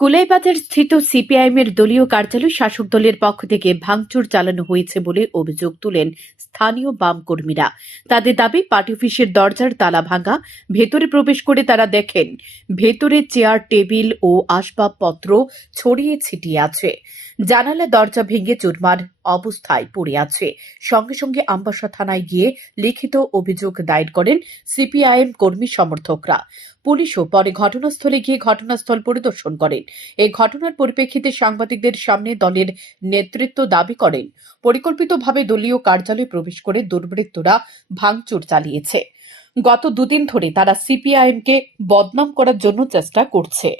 কুলাইবাজার স্থিত সিপিআইএমের দলীয় কার্যালয় শাসক দলের পক্ষ থেকে ভাঙচুর চালানো হয়েছে বলে অভিযোগ তুলেন স্থানীয় বাম কর্মীরা। তাদের দাবি, পার্টি অফিসের দরজার তালা ভাঙা, ভেতরে প্রবেশ করে তারা দেখেন ভেতরে চেয়ার, টেবিল ও আসবাবপত্র ছড়িয়ে ছিটিয়ে আছে। জানালা দরজা ভেঙে চুরমার অবস্থায় পড়ে আছে। সঙ্গে সঙ্গে আমবাসা থানায় গিয়ে লিখিত অভিযোগ দায়ের করেন সিপিআইএম কর্মী সমর্থকরা। পুলিশও পরে ঘটনাস্থলে গিয়ে ঘটনাস্থল পরিদর্শন করেন। এই ঘটনার পরিপ্রেক্ষিতে সাংবাদিকদের সামনে দলের নেতৃত্ব দাবি করেন, পরিকল্পিতভাবে দলীয় কার্যালয়ে প্রবেশ করে দুর্বৃত্তরা ভাঙচুর চালিয়েছে। গত দুদিন ধরে তারা সিপিআইএমকে বদনাম করার জন্য চেষ্টা করছে।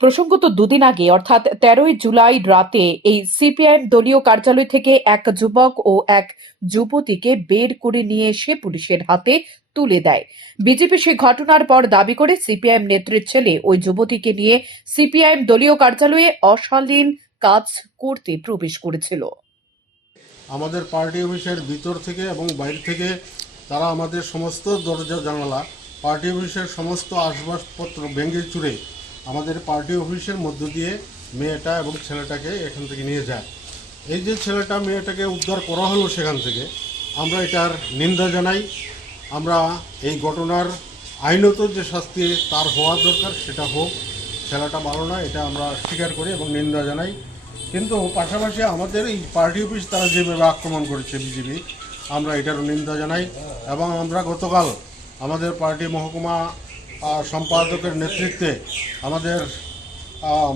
প্রসঙ্গত, দুদিন আগে অর্থাৎ 13 জুলাই রাতে এই সিপিআইএম দলীয় কার্যালয় থেকে এক যুবক ও এক যুবতীকে বের করে নিয়ে এসে পুলিশের হাতে তুলে দেয়। বিজেপি সে ঘটনার পর দাবি করে সিপিআইএম নেত্রীর ছেলে ওই যুবতীকে নিয়ে সিপিআইএম দলীয় কার্যালয়ে অশালীন কাজ করতে প্রবেশ করেছিল। আমাদের পার্টি অফিসের ভিতর থেকে এবং বাইরে থেকে তারা আমাদের সমস্ত দরজা জানালা, পার্টি অফিসের সমস্ত আসবাবপত্র ভেঙে চুরে আমাদের পার্টি অফিসের মধ্য দিয়ে মেয়েটা এবং ছেলেটাকে এখান থেকে নিয়ে যায়। এই যে ছেলেটা মেয়েটাকে উদ্ধার করা হলো সেখান থেকে, আমরা এটার নিন্দা জানাই। আমরা এই ঘটনার আইনত যে শাস্তি তার হওয়া দরকার সেটা হোক। ছেলেটা ভালো না, এটা আমরা স্বীকার করি এবং নিন্দা জানাই। কিন্তু পাশাপাশি আমাদের এই পার্টি অফিস তারা যেভাবে আক্রমণ করেছে বিজেপি, আমরা এটারও নিন্দা জানাই। এবং আমরা গতকাল আমাদের পার্টি মহকুমা সম্পাদকের নেতৃত্বে আমাদের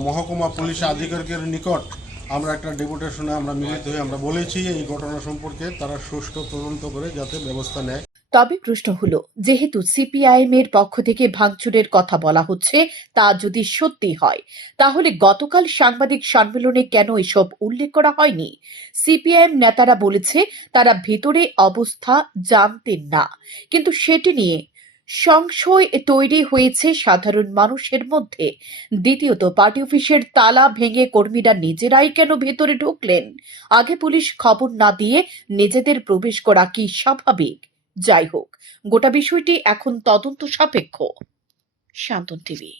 মহকুমা পুলিশ আধিকারিকের নিকট আমরা একটা ডেপুটেশনে আমরা মিলিত হয়ে আমরা বলেছি এই ঘটনা সম্পর্কে তারা সুষ্ঠু তদন্ত করে যাতে ব্যবস্থা নেয়। তবে প্রশ্ন হল, যেহেতু সিপিআইএম এর পক্ষ থেকে ভাঙচুরের কথা বলা হচ্ছে, তা যদি সত্যি হয়, তাহলে গতকাল সাংবাদিক সম্মেলনে কেন এসব উল্লেখ করা হয়নি? সিপিআইএম নেতারা বলেছে তারা ভেতরে অবস্থা জানতেন না, কিন্তু সেটি নিয়ে সংশয় তৈরি হয়েছে সাধারণ মানুষের মধ্যে। দ্বিতীয়ত, পার্টি অফিসের তালা ভেঙে কর্মীরা নিজেরাই কেন ভেতরে ঢুকলেন? আগে পুলিশ খবর না দিয়ে নিজেদের প্রবেশ করা কি স্বাভাবিক? যাই হোক, গোটা বিষয়টি এখন তদন্ত সাপেক্ষ। শান্তন টিভি।